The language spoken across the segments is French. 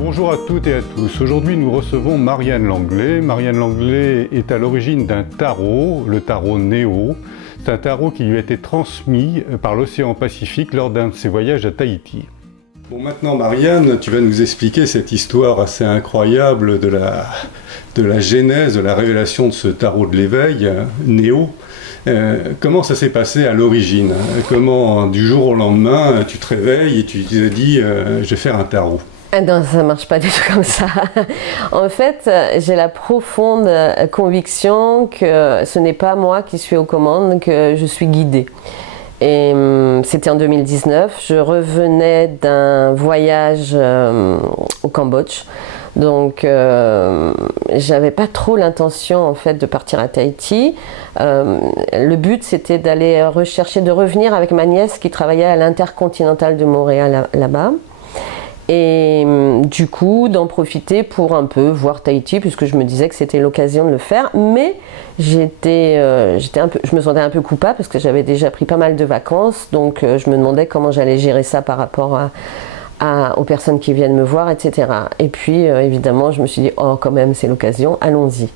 Bonjour à toutes et à tous. Aujourd'hui, nous recevons Marianne Langlais. Marianne Langlais est à l'origine d'un tarot, le tarot Néo. C'est un tarot qui lui a été transmis par l'océan Pacifique lors d'un de ses voyages à Tahiti. Bon, maintenant, Marianne, tu vas nous expliquer cette histoire assez incroyable de la genèse, de la révélation de ce tarot de l'éveil, Néo. Comment ça s'est passé à l'origine? Comment, du jour au lendemain, tu te réveilles et tu t'es dit je vais faire un tarot? Non, ça ne marche pas du tout comme ça. En fait, j'ai la profonde conviction que ce n'est pas moi qui suis aux commandes, que je suis guidée. Et c'était en 2019, je revenais d'un voyage au Cambodge. Donc, j'avais pas trop l'intention en fait de partir à Tahiti. Le but c'était d'aller rechercher, de revenir avec ma nièce qui travaillait à l'Intercontinental de Montréal là-bas. Et du coup, d'en profiter pour un peu voir Tahiti, puisque je me disais que c'était l'occasion de le faire. Mais je me sentais un peu coupable parce que j'avais déjà pris pas mal de vacances. Donc, je me demandais comment j'allais gérer ça par rapport aux personnes qui viennent me voir, etc. Et puis, évidemment, je me suis dit, oh, quand même, c'est l'occasion, allons-y.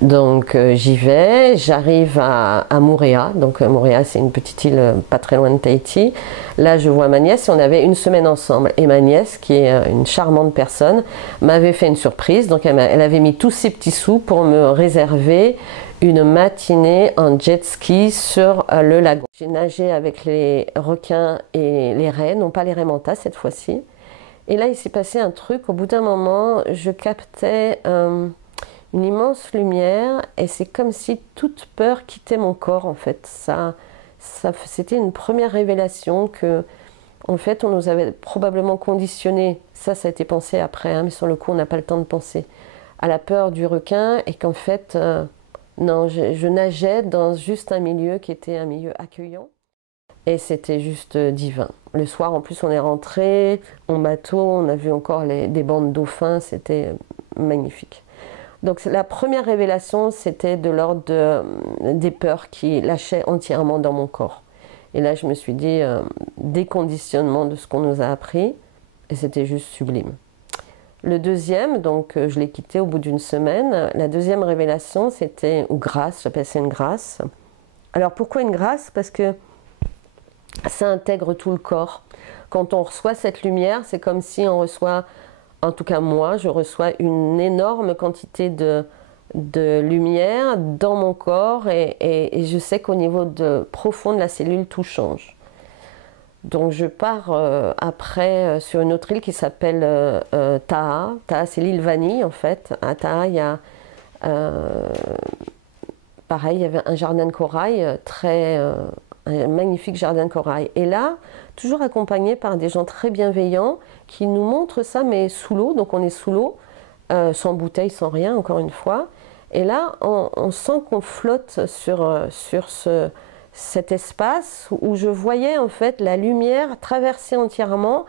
Donc j'y vais, j'arrive à Moorea. Donc Moorea, c'est une petite île pas très loin de Tahiti. Là, je vois ma nièce et on avait une semaine ensemble. Et ma nièce, qui est une charmante personne, m'avait fait une surprise. Donc elle avait mis tous ses petits sous pour me réserver une matinée en jet ski sur le lagon. J'ai nagé avec les requins et les raies, non pas les raies mantas cette fois-ci. Et là, il s'est passé un truc. Au bout d'un moment, je captais une immense lumière et c'est comme si toute peur quittait mon corps en fait. C'était une première révélation que en fait on nous avait probablement conditionné, ça a été pensé après, hein, mais sur le coup on n'a pas le temps de penser, à la peur du requin et qu'en fait non, je nageais dans juste un milieu qui était un milieu accueillant et c'était juste divin. Le soir en plus on est rentré en bateau, on a vu encore des bancs de dauphins, c'était magnifique. Donc la première révélation, c'était de l'ordre des peurs qui lâchaient entièrement dans mon corps. Et là, je me suis dit, déconditionnement de ce qu'on nous a appris, et c'était juste sublime. Le deuxième, donc je l'ai quitté au bout d'une semaine. La deuxième révélation, c'était, ou grâce, j'appelle ça une grâce. Alors pourquoi une grâce? Parce que ça intègre tout le corps. Quand on reçoit cette lumière, c'est comme si on reçoit... En tout cas, moi, je reçois une énorme quantité de lumière dans mon corps et je sais qu'au niveau profond de la cellule, tout change. Donc, je pars après sur une autre île qui s'appelle Taha. Taha, c'est l'île Vanille, en fait. À Taha, il y a... pareil, il y avait un jardin de corail un magnifique jardin de corail. Et là, toujours accompagné par des gens très bienveillants qui nous montrent ça, mais sous l'eau. Donc on est sous l'eau, sans bouteille, sans rien, encore une fois. Et là, on sent qu'on flotte sur cet espace où je voyais en fait la lumière traverser entièrement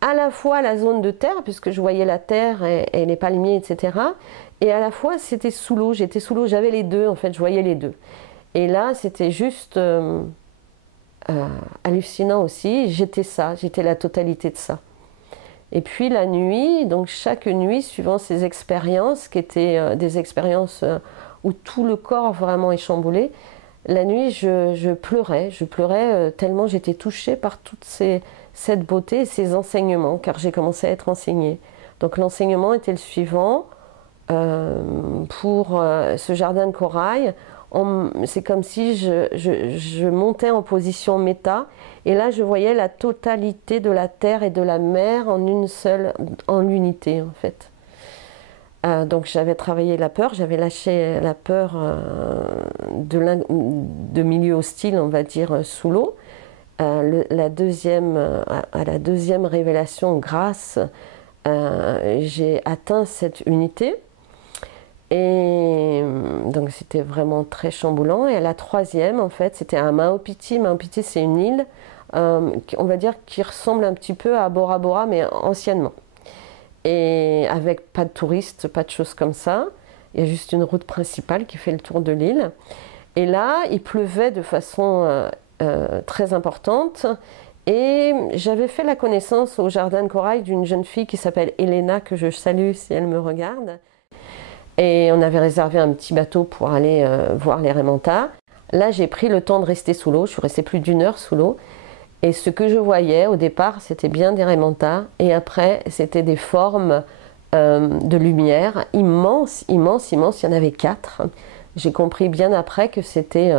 à la fois la zone de terre, puisque je voyais la terre et les palmiers, etc. Et à la fois, c'était sous l'eau, j'étais sous l'eau, j'avais les deux, en fait, je voyais les deux. Et là, c'était juste hallucinant aussi. J'étais la totalité de ça. Et puis la nuit, donc chaque nuit, suivant ces expériences, qui étaient des expériences où tout le corps vraiment est chamboulé, la nuit, je pleurais tellement j'étais touchée par toute cette beauté et ces enseignements, car j'ai commencé à être enseignée. Donc l'enseignement était le suivant. Pour ce jardin de corail, c'est comme si je montais en position méta et là je voyais la totalité de la terre et de la mer en une seule, en l'unité en fait. Donc j'avais travaillé la peur, j'avais lâché la peur de milieu hostile, on va dire, sous l'eau. À la deuxième révélation, grâce, j'ai atteint cette unité. Et donc c'était vraiment très chamboulant. Et à la troisième, en fait, c'était à Maupiti. Maupiti, c'est une île, on va dire, qui ressemble un petit peu à Bora Bora, mais anciennement. Et avec pas de touristes, pas de choses comme ça. Il y a juste une route principale qui fait le tour de l'île. Et là, il pleuvait de façon très importante. Et j'avais fait la connaissance au Jardin de Corail d'une jeune fille qui s'appelle Elena, que je salue si elle me regarde. Et on avait réservé un petit bateau pour aller voir les raimentas. Là, j'ai pris le temps de rester sous l'eau. Je suis restée plus d'1 heure sous l'eau. Et ce que je voyais au départ, c'était bien des raimentas. Et après, c'était des formes de lumière immenses, immenses, immenses. Il y en avait 4. J'ai compris bien après que c'était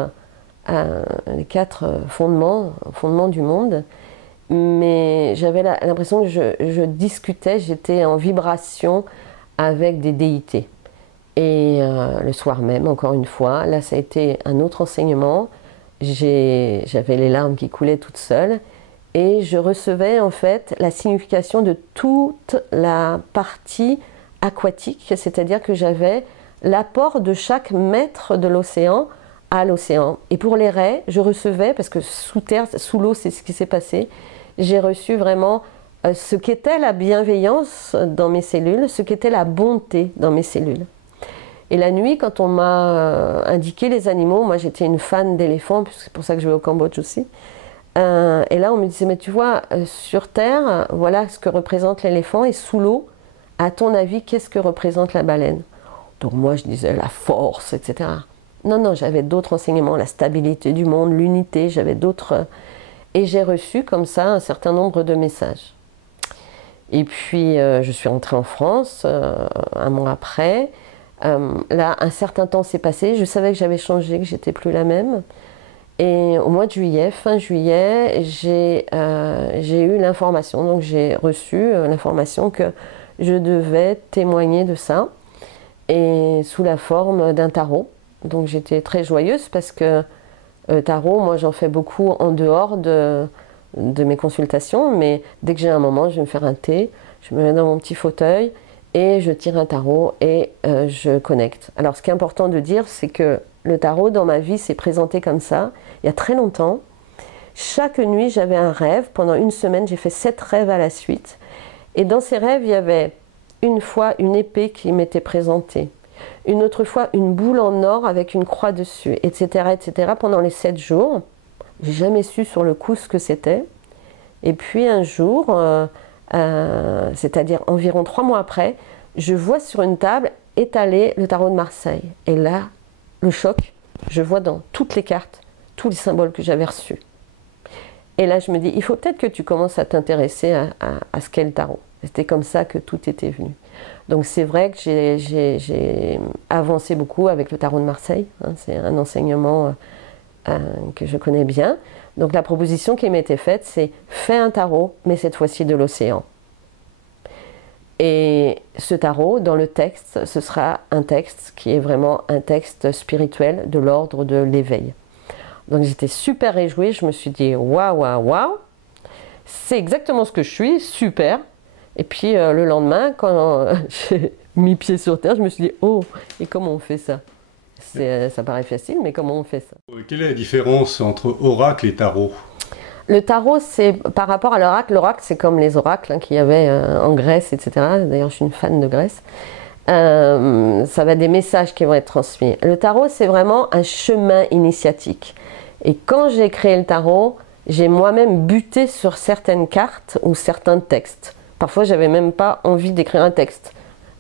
les 4 fondements du monde. Mais j'avais l'impression que je discutais, j'étais en vibration avec des déités. Et le soir même, encore une fois, là ça a été un autre enseignement. J'avais les larmes qui coulaient toutes seules et je recevais en fait la signification de toute la partie aquatique, c'est-à-dire que j'avais l'apport de chaque maître de l'océan à l'océan. Et pour les raies, je recevais, parce que sous terre, sous l'eau, c'est ce qui s'est passé, j'ai reçu vraiment ce qu'était la bienveillance dans mes cellules, ce qu'était la bonté dans mes cellules. Et la nuit, quand on m'a indiqué les animaux, moi j'étais une fan d'éléphants, c'est pour ça que je vais au Cambodge aussi, et là on me disait, mais tu vois, sur Terre, voilà ce que représente l'éléphant, et sous l'eau, à ton avis, qu'est-ce que représente la baleine? Donc moi je disais la force, etc. Non, non, j'avais d'autres enseignements, la stabilité du monde, l'unité, j'avais d'autres... Et j'ai reçu comme ça un certain nombre de messages. Et puis je suis rentrée en France, 1 mois après. Là, un certain temps s'est passé, je savais que j'avais changé, que j'étais plus la même. Et au mois de juillet, fin juillet, j'ai eu l'information, donc j'ai reçu l'information que je devais témoigner de ça, et sous la forme d'un tarot. Donc j'étais très joyeuse parce que tarot, moi j'en fais beaucoup en dehors de mes consultations, mais dès que j'ai un moment, je vais me faire un thé, je me mets dans mon petit fauteuil et je tire un tarot et je connecte. Alors ce qui est important de dire, c'est que le tarot dans ma vie s'est présenté comme ça, il y a très longtemps. Chaque nuit, j'avais un rêve. Pendant 1 semaine, j'ai fait 7 rêves à la suite. Et dans ces rêves, il y avait une fois une épée qui m'était présentée. Une autre fois, une boule en or avec une croix dessus, etc., etc. Pendant les 7 jours. J'ai jamais su sur le coup ce que c'était. Et puis un jour, c'est-à-dire environ 3 mois après, je vois sur une table étalé le tarot de Marseille. Et là, le choc, je vois dans toutes les cartes tous les symboles que j'avais reçus. Et là, je me dis, il faut peut-être que tu commences à t'intéresser à ce qu'est le tarot. C'était comme ça que tout était venu. Donc c'est vrai que j'ai avancé beaucoup avec le tarot de Marseille. Hein, c'est un enseignement que je connais bien. Donc la proposition qui m'était faite, c'est fais un tarot, mais cette fois-ci de l'océan. Et ce tarot, dans le texte, ce sera un texte qui est vraiment un texte spirituel de l'ordre de l'éveil. Donc j'étais super réjouie, je me suis dit waouh, waouh, waouh, c'est exactement ce que je suis, super. Et puis le lendemain, quand j'ai mis pied sur terre, je me suis dit oh, et comment on fait ça? Ça paraît facile, mais comment on fait ça? Quelle est la différence entre oracle et tarot? Le tarot, c'est par rapport à l'oracle. L'oracle, c'est comme les oracles qu'il y avait en Grèce, etc. D'ailleurs, je suis une fan de Grèce. Ça va être des messages qui vont être transmis. Le tarot, c'est vraiment un chemin initiatique. Et quand j'ai créé le tarot, j'ai moi-même buté sur certaines cartes ou certains textes. Parfois, j'avais même pas envie d'écrire un texte.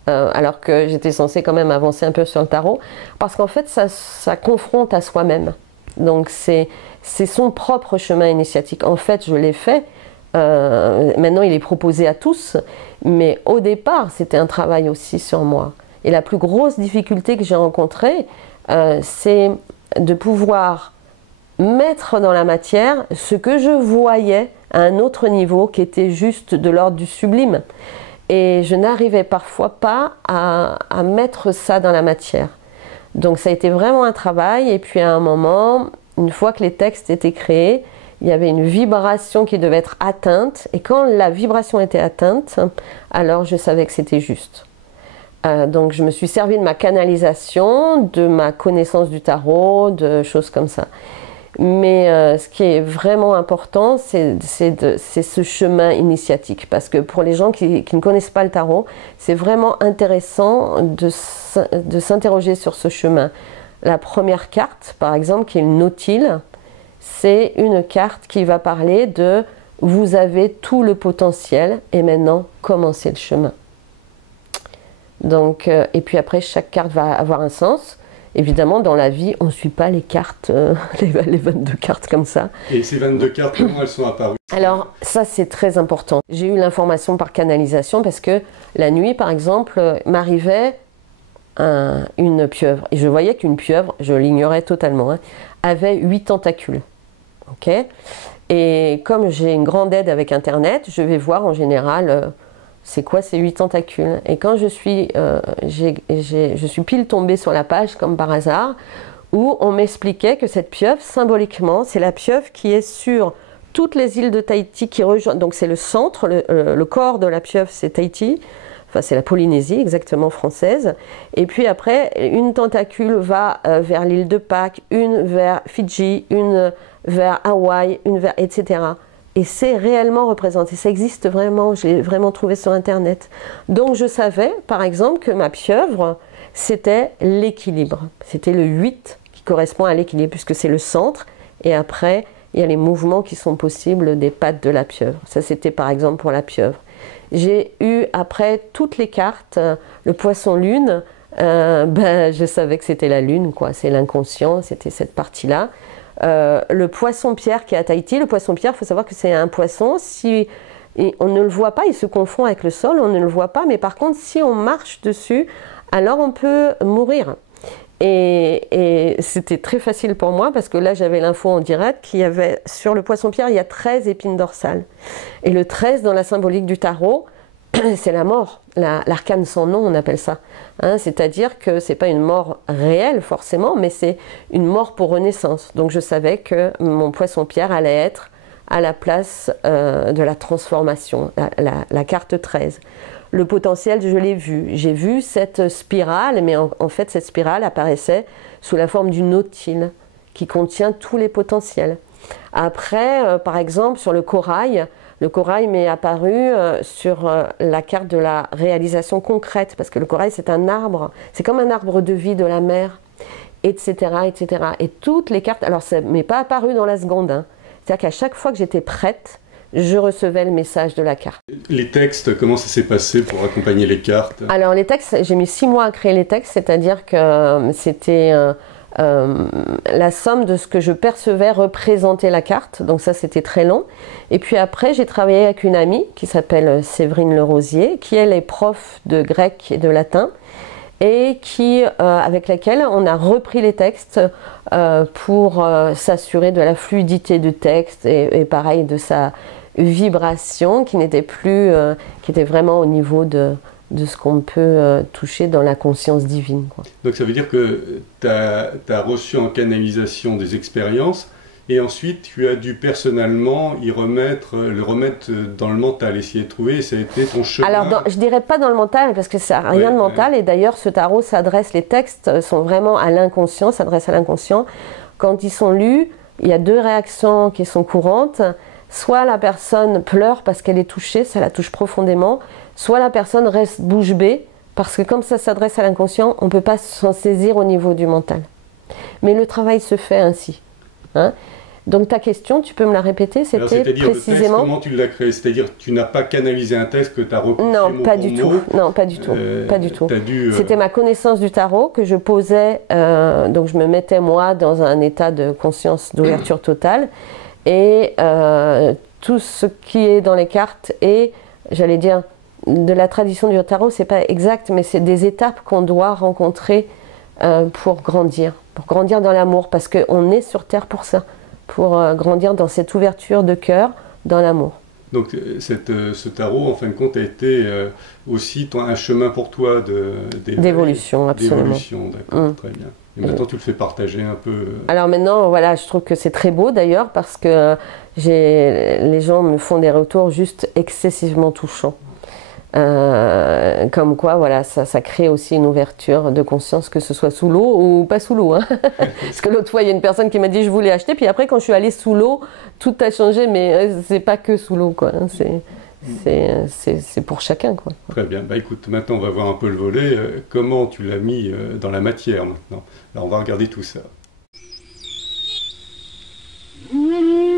Alors que j'étais censée quand même avancer un peu sur le tarot. Parce qu'en fait, ça confronte à soi-même. Donc c'est son propre chemin initiatique. En fait, je l'ai fait. Maintenant, il est proposé à tous. Mais au départ, c'était un travail aussi sur moi. Et la plus grosse difficulté que j'ai rencontrée, c'est de pouvoir mettre dans la matière ce que je voyais à un autre niveau qui était juste de l'ordre du sublime. Et je n'arrivais parfois pas à mettre ça dans la matière. Donc ça a été vraiment un travail. Et puis à un moment, une fois que les textes étaient créés, il y avait une vibration qui devait être atteinte. Et quand la vibration était atteinte, alors je savais que c'était juste. Donc je me suis servi de ma canalisation, de ma connaissance du tarot, de choses comme ça. Mais ce qui est vraiment important, c'est ce chemin initiatique. Parce que pour les gens qui ne connaissent pas le tarot, c'est vraiment intéressant de s'interroger sur ce chemin. La première carte, par exemple, qui est le nautile, c'est une carte qui va parler de « vous avez tout le potentiel et maintenant commencez le chemin ». Donc, et puis après, chaque carte va avoir un sens. Évidemment, dans la vie, on ne suit pas les cartes, les 22 cartes comme ça. Et ces 22 cartes, comment elles sont apparues? Alors, ça, c'est très important. J'ai eu l'information par canalisation parce que la nuit, par exemple, m'arrivait une pieuvre. Et je voyais qu'une pieuvre, je l'ignorais totalement, hein, avait 8 tentacules. Okay, et comme j'ai une grande aide avec Internet, je vais voir en général c'est quoi ces 8 tentacules. Et quand je suis pile tombée sur la page, comme par hasard, où on m'expliquait que cette pieuvre, symboliquement, c'est la pieuvre qui est sur toutes les îles de Tahiti qui rejoignent. Donc c'est le centre, le corps de la pieuvre, c'est Tahiti. Enfin, c'est la Polynésie, exactement française. Et puis après, une tentacule va vers l'île de Pâques, une vers Fidji, une vers Hawaï, une vers... etc. Et c'est réellement représenté. Ça existe vraiment, je l'ai vraiment trouvé sur Internet. Donc je savais, par exemple, que ma pieuvre, c'était l'équilibre. C'était le 8 qui correspond à l'équilibre, puisque c'est le centre. Et après, il y a les mouvements qui sont possibles des pattes de la pieuvre. Ça, c'était par exemple pour la pieuvre. J'ai eu après toutes les cartes, le poisson-lune, je savais que c'était la lune, quoi. C'est l'inconscient, c'était cette partie-là. Le poisson-pierre qui est à Tahiti, le poisson-pierre, il faut savoir que c'est un poisson, si on ne le voit pas, il se confond avec le sol, on ne le voit pas, mais par contre, si on marche dessus, alors on peut mourir. Et c'était très facile pour moi parce que là j'avais l'info en direct qu'il y avait sur le poisson-pierre, il y a 13 épines dorsales. Et le 13 dans la symbolique du tarot, c'est la mort, l'arcane sans nom on appelle ça. Hein, c'est-à-dire que c'est pas une mort réelle forcément, mais c'est une mort pour renaissance. Donc je savais que mon poisson-pierre allait être à la place de la transformation, la carte 13. Le potentiel, je l'ai vu. J'ai vu cette spirale, mais en fait, cette spirale apparaissait sous la forme d'une nautile qui contient tous les potentiels. Après, par exemple, sur le corail m'est apparu sur la carte de la réalisation concrète, parce que le corail, c'est un arbre, c'est comme un arbre de vie de la mer, etc., etc. Et toutes les cartes, alors ça ne m'est pas apparu dans la seconde, hein. C'est-à-dire qu'à chaque fois que j'étais prête, je recevais le message de la carte. Les textes, comment ça s'est passé pour accompagner les cartes? Alors les textes, j'ai mis 6 mois à créer les textes, c'est-à-dire que c'était la somme de ce que je percevais représenter la carte, donc ça c'était très long. Et puis après j'ai travaillé avec une amie qui s'appelle Séverine Lerosier, qui elle est prof de grec et de latin, et avec laquelle on a repris les textes pour s'assurer de la fluidité du texte et pareil de sa vibration qui n'était plus, qui était vraiment au niveau de ce qu'on peut toucher dans la conscience divine, quoi. Donc ça veut dire que tu as reçu en canalisation des expériences et ensuite tu as dû personnellement le remettre dans le mental, essayer de trouver, et ça a été ton chemin. Alors je dirais pas dans le mental parce que ça n'a rien de mental, et d'ailleurs ce tarot s'adresse, les textes sont vraiment à l'inconscient, s'adresse à l'inconscient. Quand ils sont lus, il y a 2 réactions qui sont courantes. Soit la personne pleure parce qu'elle est touchée, ça la touche profondément, soit la personne reste bouche bée, parce que comme ça s'adresse à l'inconscient, on ne peut pas s'en saisir au niveau du mental. Mais le travail se fait ainsi. Hein? Donc ta question, tu peux me la répéter? C'était précisément... Le texte, comment tu l'as créé? C'est-à-dire tu n'as pas canalisé un texte que tu as recopié mot pour mot? Non, pas du tout. Pas du tout. C'était ma connaissance du tarot que je posais, donc je me mettais moi dans un état de conscience d'ouverture totale. Et tout ce qui est dans les cartes est, j'allais dire, de la tradition du tarot, c'est pas exact, mais c'est des étapes qu'on doit rencontrer pour grandir dans l'amour, parce qu'on est sur Terre pour ça, pour grandir dans cette ouverture de cœur, dans l'amour. Donc ce tarot, en fin de compte, a été aussi un chemin pour toi d'évolution, absolument. D'évolution, d'accord, très bien. Et maintenant, tu le fais partager un peu. Alors maintenant, voilà, je trouve que c'est très beau d'ailleurs, parce que les gens me font des retours juste excessivement touchants. Comme quoi, voilà, ça crée aussi une ouverture de conscience, que ce soit sous l'eau ou pas sous l'eau. Hein. Parce que l'autre fois, il y a une personne qui m'a dit je voulais acheter, puis après, quand je suis allée sous l'eau, tout a changé, mais c'est pas que sous l'eau, quoi. C'est pour chacun, quoi. Très bien. Bah écoute, maintenant on va voir un peu le volet. Comment tu l'as mis dans la matière maintenant? Alors on va regarder tout ça. Oui.